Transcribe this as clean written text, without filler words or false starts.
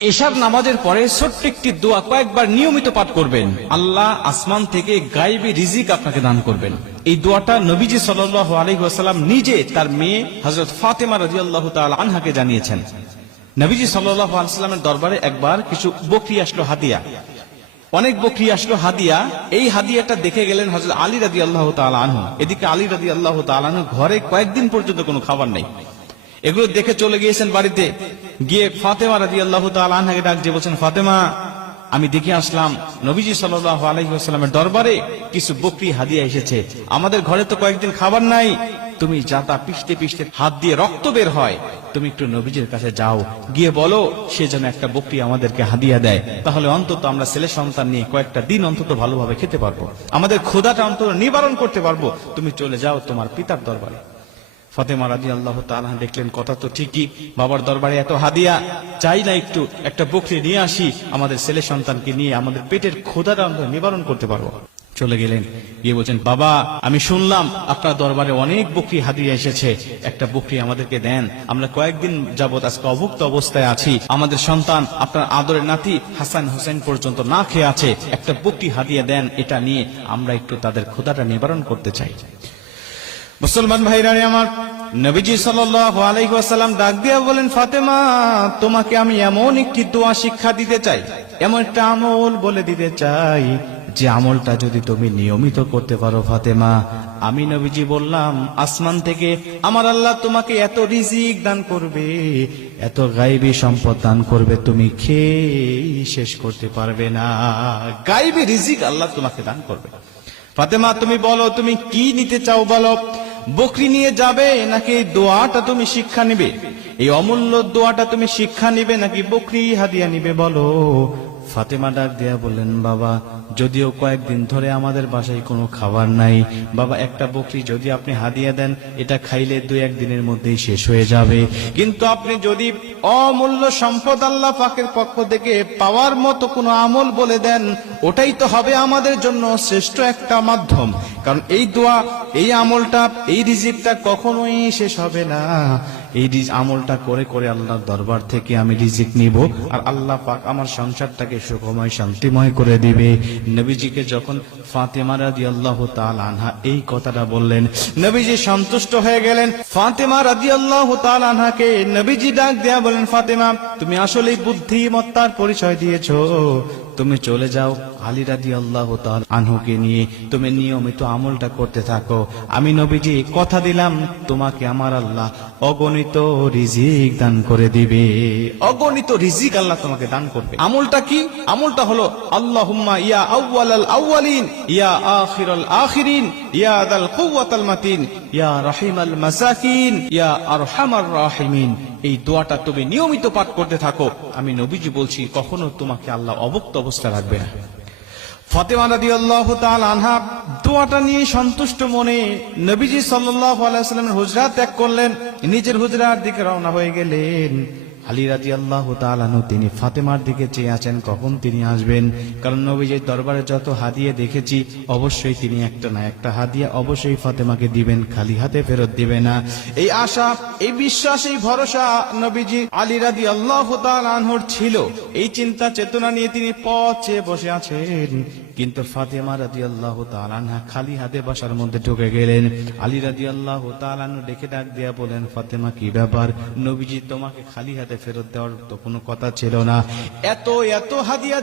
এশার নামাজের পরে ছোট্ট একটি দোয়া কয়েকবার নিয়মিত পাঠ করবেন। আল্লাহ আসমান থেকে গায়েবী রিজিক আপনাকে দান করবেন। এই দোয়াটা নবীজি সাল্লাল্লাহু আলাইহি ওয়াসাল্লাম নিজে তার মেয়ে হযরত ফাতেমা রাদিয়াল্লাহু তাআলা আনহাকে জানিয়েছেন। নবীজি সাল্লাল্লাহু আলাইহি ওয়াসাল্লামের দরবারে একবার কিছু বকরি আসলো হাদিয়া, অনেক বকরি আসলো হাদিয়া। এই হাদিয়াটা দেখে গেলেন হযরত আলী রাদিয়াল্লাহু তাআলা আনহু। এদিকে আলী রাদিয়াল্লাহু তাআলা আনহু ঘরে কয়েকদিন পর্যন্ত কোনো খাবার নেই। এগুলো দেখে চলে গিয়েছেন বাড়িতে, গিয়ে ফাতেমা রাদিয়াল্লাহু তাআলা আনহাকে ডাক দিয়ে বলছেন, ফাতেমা, আমি দেখে আসলাম নবীজি সাল্লাল্লাহু আলাইহি ওয়াসাল্লামের দরবারে কিছু বকরি হাদিয়া এসেছে, আমাদের ঘরে তো কয়েকদিন খাবার নাই। তুমি যাতা পিষতে পিষতে হাত দিয়ে রক্ত বের হয়, তুমি একটু নবীজির কাছে যাও, গিয়ে বলো সে যেন একটা বকরি আমাদেরকে হাদিয়া দেয়, তাহলে অন্তত আমরা ছেলে সন্তান নিয়ে কয়েকটা দিন অন্তত ভালোভাবে খেতে পারবো, আমাদের ক্ষুধাটা অন্তত নিবারণ করতে পারবো। তুমি চলে যাও তোমার পিতার দরবারে। ফাতেমা রাদিয়াল্লাহু তাআলা দেখলেন কথা তো ঠিকই, বাবার দরবারে এত হাদিয়া, চাই না একটু একটা বকরি নিয়ে আসি, আমাদের ছেলে সন্তানকে নিয়ে আমাদের পেটের ক্ষুধাটা অন্তত নিবারণ করতে পারবো। চলে গেলেন, গিয়ে বলছেন, বাবা, আমি শুনলাম আপনার দরবারে অনেক বকরি হাদিয়া এসেছে, একটা বকরি আমাদেরকে দেন, আমরা কয়েকদিন যাবত আজকে অভুক্ত অবস্থায় আছি, আমাদের সন্তান আপনার আদরের নাতি হাসান হোসেন পর্যন্ত না খেয়ে আছে, একটা বকরি হাদিয়া দেন, এটা নিয়ে আমরা একটু তাদের ক্ষুধাটা নিবারণ করতে চাই। মুসলমান ভাইরা আমার, নবীজি সাল্লাল্লাহু আলাইহি ওয়াসাল্লাম ডাক দিয়া বলেন, ফাতেমা, তোমাকে আমি এমন একটি দোয়া শিক্ষা দিতে চাই, এমন একটা আমল বলে দিতে চাই, যে আমলটা যদি তুমি নিয়মিত করতে পারো ফাতেমা, আমি নবীজি বললাম আসমান থেকে আমার আল্লাহ তোমাকে এত রিজিক দান করবে, এত গায়েবী সম্পদ দান করবে, তুমি খেয়ে শেষ করতে পারবে না। গায়েবী রিজিক আল্লাহ তোমাকে দান করবে। ফাতেমা, তুমি বলো তুমি কি নিতে চাও, বলো। বকরি নিয়ে যাবে নাকি এই দোয়াটা তুমি শিক্ষা নিবে, এই অমূল্য দোয়াটা তুমি শিক্ষা নিবে নাকি বকরি হাদিয়া নিবে, বলো। ফাতেমা ডাক দিয়া বললেন, বাবা, যদিও কয়েকদিন ধরে আমাদের বাসায় কোনো খাবার নাই, বাবা, একটা বকরি যদি আপনি হাদিয়া দেন, এটা খাইলে 2-1 দিনের মধ্যেই শেষ হয়ে যাবে, কিন্তু আপনি যদি অমূল্য সম্পদ আল্লাহ পাকের পক্ষ থেকে পাওয়ার মতো কোনো আমল বলে দেন, ওটাই তো হবে আমাদের জন্য শ্রেষ্ঠ একটা মাধ্যম, কারণ এই দোয়া, এই আমলটা, এই রিজিকটা কখনোই শেষ হবে না। এই আমলটা করে করে আল্লাহর দরবার থেকে আমি রিজিক নিব, আর আল্লাহ পাক আমার সংসারটাকে সুখময় শান্তিময় করে দিবে। নবীজিকে যখন ফাতেমা রাদিয়াল্লাহু তাআলা আনহা এই কথাটা বললেন, নবীজি সন্তুষ্ট হয়ে গেলেন। ফাতেমা রাদিয়াল্লাহু তাআলা আনহাকে নবীজি ডাক দেয়া বলেন, ফাতেমা, তুমি আসলেই বুদ্ধিমত্তার পরিচয় দিয়েছো, তুমি চলে যাও আলী রাদিয়াল্লাহু তাআলা আনহুকে নিয়ে তুমি নিয়মিত আমলটা করতে থাকো, আমি নবীজি কথা দিলাম তোমাকে আমার আল্লাহ অগণিত রিজিক দান করে দিবে, অগণিত রিজিক আল্লাহ তোমাকে দান করবে। আমলটা কি? আমলটা হলো আল্লাহুম্মা ইয়া আউয়ালাল আউয়ালিন, ইয়া আখিরাল আখিরিন, ইয়া দাল কুওয়াতাল মাতিন, ইয়া রাহিমাল মাসাকিন, ইয়া আরহামার রাহিমিন। এই দোয়াটা তুমি নিয়মিত পাঠ করতে থাকো, আমি নবীজি বলছি কখনো তোমাকে আল্লাহ অভুক্ত অবস্থা রাখবে না। ফাতেমা রাদিয়াল্লাহু তাআলা আনহা দোয়াটা নিয়ে সন্তুষ্ট মনে নবীজি সাল্লাল্লাহু আলাইহি ওয়াসাল্লামের হুজরা ত্যাগ করলেন, নিজের হুজরার দিকে রওনা হয়ে গেলেন। আলী রাদিয়াল্লাহু তাআলা আনহু তিনি ফাতেমার দিকে চেয়ে আছেন কখন তিনি আসবেন, কারণ নবীজির দরবারে যত হাদিয়া দেখেছি অবশ্যই তিনি একটা না একটা হাদিয়া অবশ্যই ফাতেমাকে দিবেন, খালি হাতে ফেরত দিবে না। এই আশা, এই বিশ্বাস, এই ভরসা নবীজি আলী রাদিয়াল্লাহু তাআলা আনহুর ছিল। এই চিন্তা চেতনা নিয়ে তিনি পথ চেয়ে বসে আছেন, কিন্তু ফাতেমা রাদিয়াল্লাহু তাআলা আনহা খালি হাতে বাসার মধ্যে ঢুকে গেলেন। আলী রাদিয়াল্লাহু তাআলা আনহু ডেকে ডাক দিয়া বলেন, ফাতেমা, কি ব্যাপার? নবীজি তোমাকে খালি হাতে ফেরত দেওয়ার তো কোনো কথা ছিল না, এত এত হাদিয়া